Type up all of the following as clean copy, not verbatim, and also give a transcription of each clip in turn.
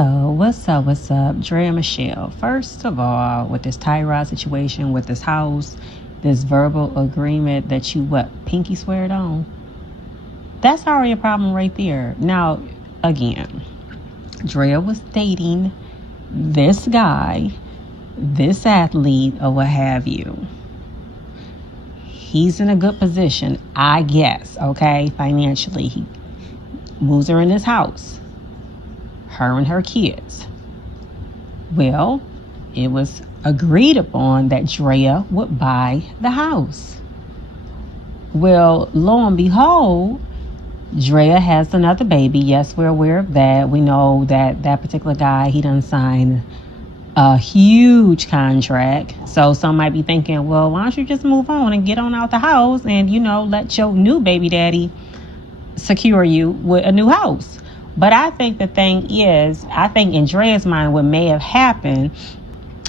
So, what's up? Draya Michelle. First of all, with this Tyrod situation, with this house, this verbal agreement that you, pinky sweared on? That's already a problem right there. Now, again, Draya was dating this guy, this athlete, or what have you. He's in a good position, I guess, okay, financially. He moves her in his house. Her and her kids. Well, it was agreed upon that Draya would buy the house. Well, lo and behold, Draya has another baby. Yes, we're aware of that. We know that that particular guy, he done signed a huge contract. So some might be thinking, well, why don't you just move on and get on out the house and, let your new baby daddy secure you with a new house. But I think the thing is, I think in Draya's mind, what may have happened,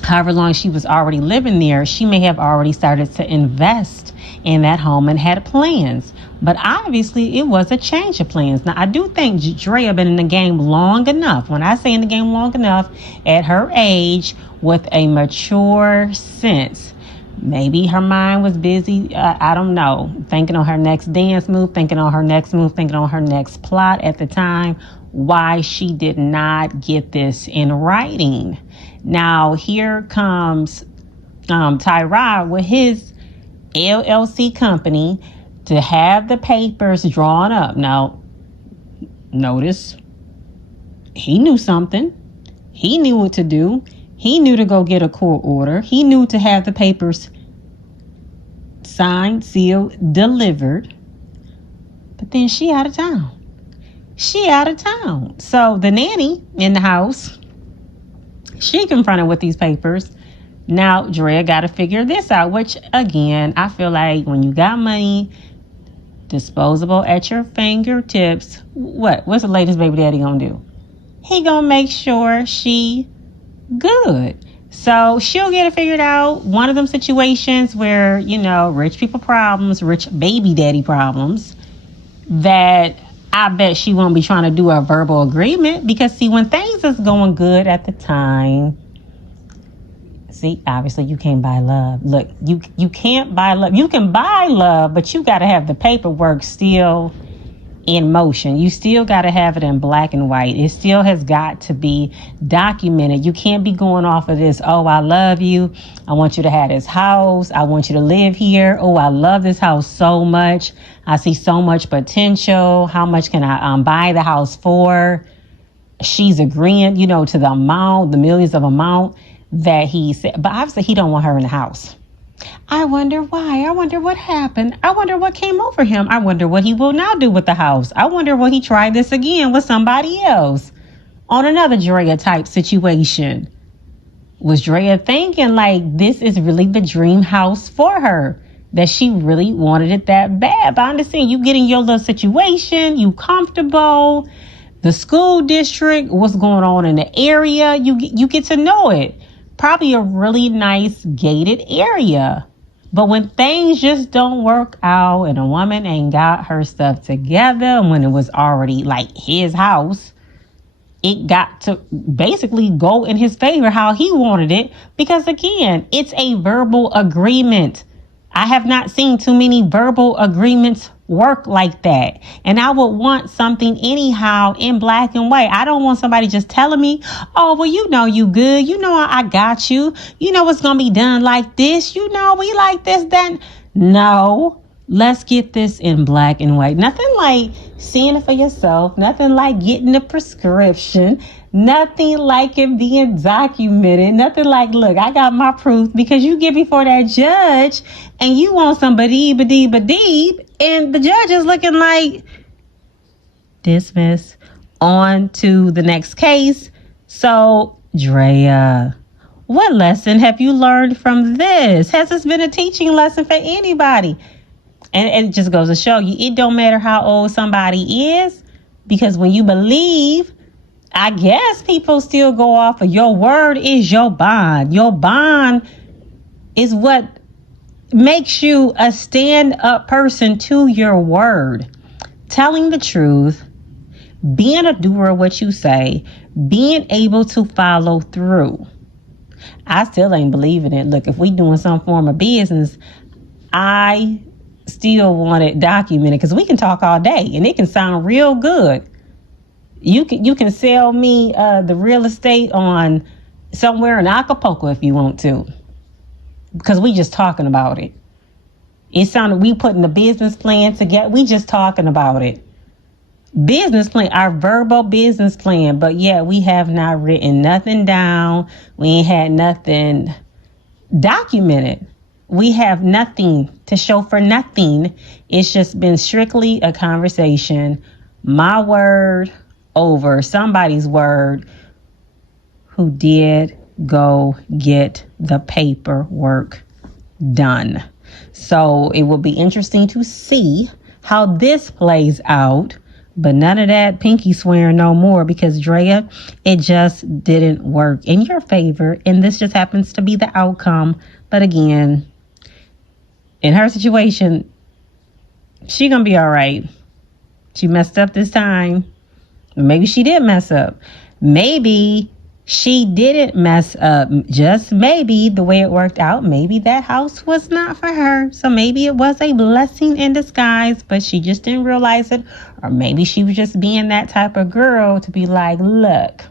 however long she was already living there, she may have already started to invest in that home and had plans. But obviously, it was a change of plans. Now, I do think Draya been in the game long enough. When I say in the game long enough, at her age, with a mature sense. Maybe her mind was busy, I don't know, thinking on her next dance move, thinking on her next move, thinking on her next plot at the time, why she did not get this in writing. Now, here comes Tyrod with his LLC company to have the papers drawn up. Now, notice, he knew something. He knew what to do. He knew to go get a court order. He knew to have the papers signed, sealed, delivered. But then she out of town. So the nanny in the house, she confronted with these papers. Now Draya got to figure this out, which again, I feel like when you got money disposable at your fingertips, what's the latest baby daddy gonna do? He gonna make sure she good. So she'll get it figured out. One of them situations where, rich people problems, rich baby daddy problems, that I bet she won't be trying to do a verbal agreement, because see, when things is going good at the time, see, obviously you can't buy love. Look, you can't buy love. You can buy love, but you got to have the paperwork still in motion. You still got to have it in black and white. It still has got to be documented. You can't be going off of this, oh, I love you, I want you to have this house, I want you to live here, oh, I love this house so much, I see so much potential, how much can I buy the house for? She's agreeing, to the amount, the millions of amount that he said. But obviously he don't want her in the house. I wonder why. I wonder what happened. I wonder what came over him. I wonder what he will now do with the house. I wonder will he try this again with somebody else on another Draya type situation. Was Draya thinking like this is really the dream house for her, that she really wanted it that bad? But I understand you get in your little situation, you comfortable, the school district, what's going on in the area, you get to know it. Probably a really nice gated area. But when things just don't work out and a woman ain't got her stuff together, and when it was already like his house, it got to basically go in his favor how he wanted it. Because again, it's a verbal agreement. I have not seen too many verbal agreements work like that. And I would want something anyhow in black and white. I don't want somebody just telling me, oh, well, you good. I got you. It's going to be done like this. We like this, then. No, let's get this in black and white. Nothing like seeing it for yourself. Nothing like getting the prescription. Nothing like it being documented. Nothing like, look, I got my proof, because you get before that judge and you want some ba-deeb, and the judge is looking like, dismiss, on to the next case. So, Draya, what lesson have you learned from this? Has this been a teaching lesson for anybody? And it just goes to show you, it don't matter how old somebody is, because when you believe, I guess people still go off of your word is your bond. Your bond is what makes you a stand-up person to your word. Telling the truth, being a doer of what you say, being able to follow through. I still ain't believing it. Look, if we doing some form of business, I still want it documented, because we can talk all day and it can sound real good. You can sell me the real estate on somewhere in Acapulco if you want to, because we just talking about it. It sounded, we putting the business plan together. We just talking about it. Business plan, our verbal business plan, but yeah, we have not written nothing down. We ain't had nothing documented. We have nothing to show for nothing. It's just been strictly a conversation. My word over somebody's word who did go get the paperwork done. So it will be interesting to see how this plays out. But none of that pinky swearing no more, because Draya, it just didn't work in your favor. And this just happens to be the outcome. But again, in her situation, she gonna be all right. She messed up this time. Maybe she did mess up. Maybe she didn't mess up. Just maybe the way it worked out, maybe that house was not for her. So maybe it was a blessing in disguise, but she just didn't realize it. Or maybe she was just being that type of girl to be like, look,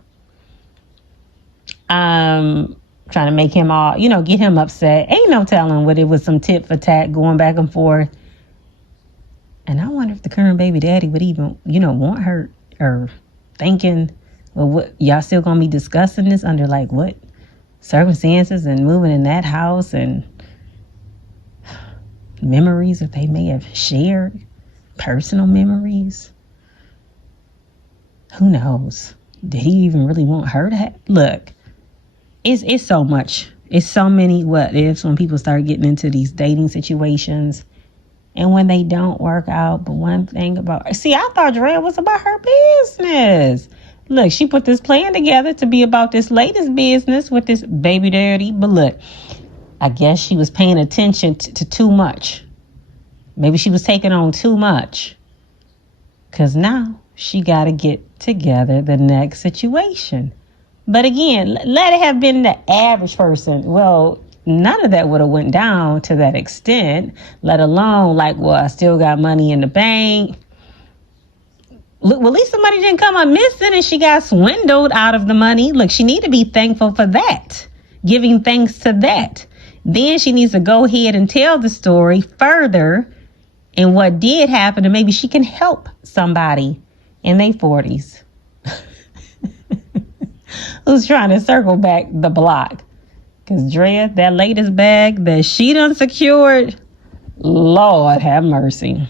trying to make him all, get him upset. Ain't no telling what it was, some tit for tat going back and forth. And I wonder if the current baby daddy would even, want her, or thinking, well, what, y'all still gonna be discussing this under like what circumstances, and moving in that house, and memories that they may have shared, personal memories. Who knows? Did he even really want her to have? Look, it's so much. It's so many what ifs when people start getting into these dating situations. And when they don't work out. But one thing about, see, I thought Draya was about her business. Look, she put this plan together to be about this latest business with this baby daddy. But look, I guess she was paying attention to too much. Maybe she was taking on too much. Because now she got to get together the next situation. But again, let it have been the average person. Well, none of that would have went down to that extent, let alone like, well, I still got money in the bank. Look, well, at least somebody didn't come up missing and she got swindled out of the money. Look, she need to be thankful for that, giving thanks to that. Then she needs to go ahead and tell the story further and what did happen, and maybe she can help somebody in their 40s who's trying to circle back the block. Because Draya, that latest bag that she done secured, Lord have mercy.